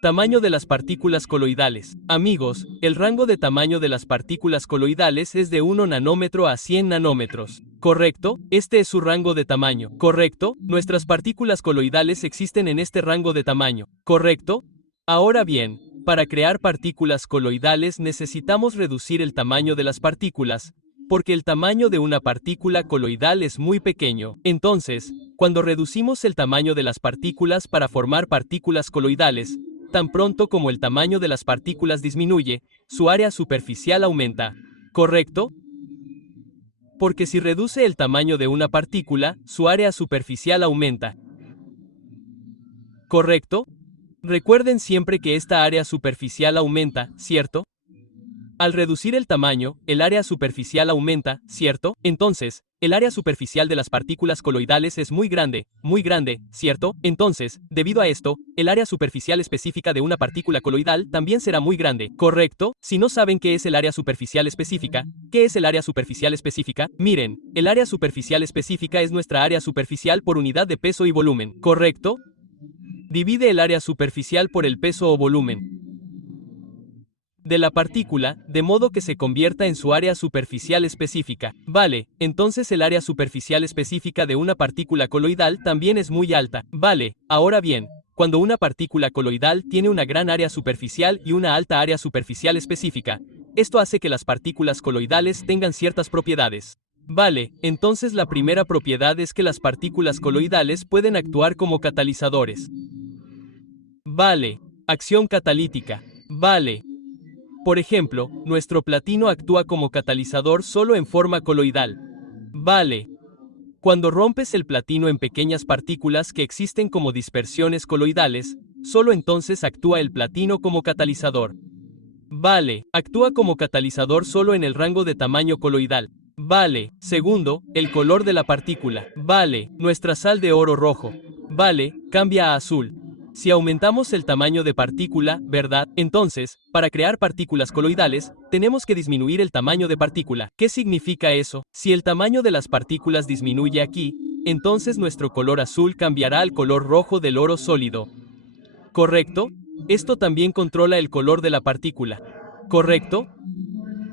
Tamaño de las partículas coloidales. Amigos, el rango de tamaño de las partículas coloidales es de 1 nanómetro a 100 nanómetros. ¿Correcto? Este es su rango de tamaño. ¿Correcto? Nuestras partículas coloidales existen en este rango de tamaño. ¿Correcto? Ahora bien, para crear partículas coloidales necesitamos reducir el tamaño de las partículas, porque el tamaño de una partícula coloidal es muy pequeño. Entonces, cuando reducimos el tamaño de las partículas para formar partículas coloidales, tan pronto como el tamaño de las partículas disminuye, su área superficial aumenta. ¿Correcto? Porque si reduce el tamaño de una partícula, su área superficial aumenta. ¿Correcto? Recuerden siempre que esta área superficial aumenta, ¿cierto? Al reducir el tamaño, el área superficial aumenta, ¿cierto? Entonces, el área superficial de las partículas coloidales es muy grande, ¿cierto? Entonces, debido a esto, el área superficial específica de una partícula coloidal también será muy grande, ¿correcto? Si no saben qué es el área superficial específica, ¿qué es el área superficial específica? Miren, el área superficial específica es nuestra área superficial por unidad de peso y volumen, ¿correcto? Divide el área superficial por el peso o volumen de la partícula, de modo que se convierta en su área superficial específica. Vale, entonces el área superficial específica de una partícula coloidal también es muy alta. Vale, ahora bien, cuando una partícula coloidal tiene una gran área superficial y una alta área superficial específica, esto hace que las partículas coloidales tengan ciertas propiedades. Vale, entonces la primera propiedad es que las partículas coloidales pueden actuar como catalizadores. Vale, acción catalítica. Vale. Por ejemplo, nuestro platino actúa como catalizador solo en forma coloidal. Vale. Cuando rompes el platino en pequeñas partículas que existen como dispersiones coloidales, solo entonces actúa el platino como catalizador. Vale. Actúa como catalizador solo en el rango de tamaño coloidal. Vale. Segundo, el color de la partícula. Vale. Nuestra sal de oro rojo. Vale, cambia a azul. Si aumentamos el tamaño de partícula, ¿verdad? Entonces, para crear partículas coloidales, tenemos que disminuir el tamaño de partícula. ¿Qué significa eso? Si el tamaño de las partículas disminuye aquí, entonces nuestro color azul cambiará al color rojo del oro sólido. ¿Correcto? Esto también controla el color de la partícula. ¿Correcto?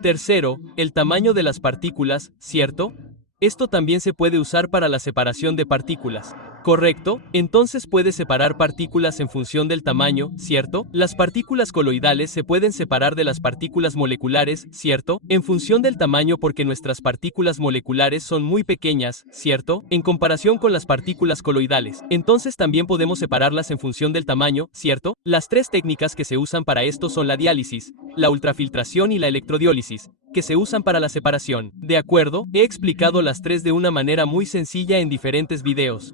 Tercero, el tamaño de las partículas, ¿cierto? Esto también se puede usar para la separación de partículas. ¿Correcto? Entonces puedes separar partículas en función del tamaño, ¿cierto? Las partículas coloidales se pueden separar de las partículas moleculares, ¿cierto? En función del tamaño porque nuestras partículas moleculares son muy pequeñas, ¿cierto? En comparación con las partículas coloidales. Entonces también podemos separarlas en función del tamaño, ¿cierto? Las tres técnicas que se usan para esto son la diálisis, la ultrafiltración y la electrodiólisis, que se usan para la separación. ¿De acuerdo? He explicado las tres de una manera muy sencilla en diferentes videos.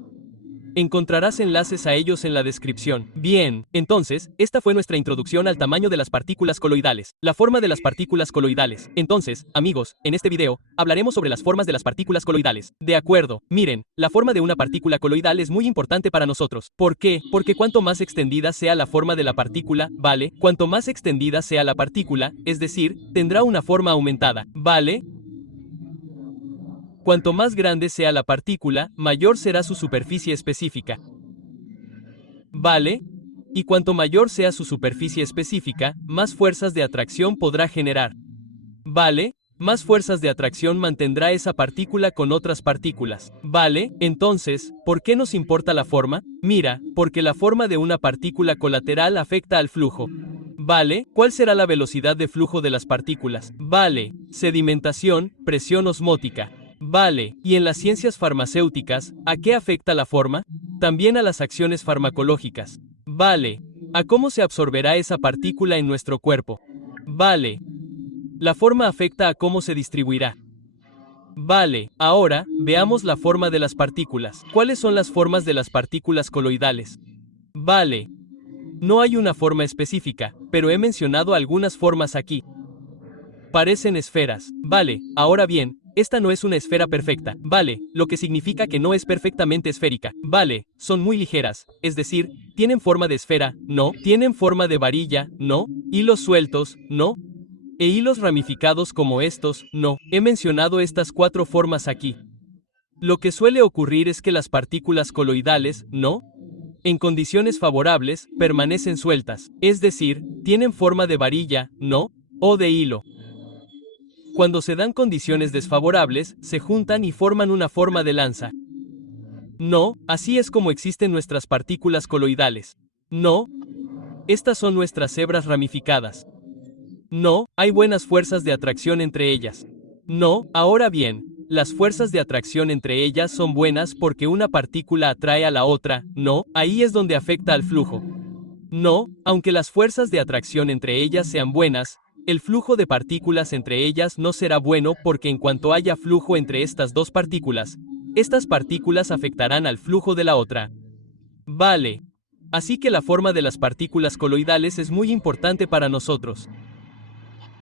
Encontrarás enlaces a ellos en la descripción. Bien, entonces, esta fue nuestra introducción al tamaño de las partículas coloidales, la forma de las partículas coloidales. Entonces, amigos, en este video, hablaremos sobre las formas de las partículas coloidales. De acuerdo, miren, la forma de una partícula coloidal es muy importante para nosotros. ¿Por qué? Porque cuanto más extendida sea la forma de la partícula, ¿vale? Cuanto más extendida sea la partícula, es decir, tendrá una forma aumentada, ¿vale? Cuanto más grande sea la partícula, mayor será su superficie específica. ¿Vale? Y cuanto mayor sea su superficie específica, más fuerzas de atracción podrá generar. ¿Vale? Más fuerzas de atracción mantendrá esa partícula con otras partículas. ¿Vale? Entonces, ¿por qué nos importa la forma? Mira, porque la forma de una partícula colateral afecta al flujo. ¿Vale? ¿Cuál será la velocidad de flujo de las partículas? Vale. Sedimentación, presión osmótica. Vale, y en las ciencias farmacéuticas, ¿a qué afecta la forma? También a las acciones farmacológicas. Vale, ¿a cómo se absorberá esa partícula en nuestro cuerpo? Vale, la forma afecta a cómo se distribuirá. Vale, ahora, veamos la forma de las partículas. ¿Cuáles son las formas de las partículas coloidales? Vale, no hay una forma específica, pero he mencionado algunas formas aquí. Parecen esferas. Vale, ahora bien, esta no es una esfera perfecta, vale, lo que significa que no es perfectamente esférica. Vale, son muy ligeras, es decir, tienen forma de esfera, no, tienen forma de varilla, no, hilos sueltos, no, e hilos ramificados como estos, no. He mencionado estas cuatro formas aquí. Lo que suele ocurrir es que las partículas coloidales, no, En condiciones favorables, permanecen sueltas, es decir, tienen forma de varilla, no, o de hilo. Cuando se dan condiciones desfavorables, se juntan y forman una forma de lanza. No, así es como existen nuestras partículas coloidales. No, estas son nuestras hebras ramificadas. No, hay buenas fuerzas de atracción entre ellas. No, ahora bien, las fuerzas de atracción entre ellas son buenas porque una partícula atrae a la otra, no, ahí es donde afecta al flujo. No, aunque las fuerzas de atracción entre ellas sean buenas, el flujo de partículas entre ellas no será bueno porque en cuanto haya flujo entre estas dos partículas, estas partículas afectarán al flujo de la otra. Vale. Así que la forma de las partículas coloidales es muy importante para nosotros.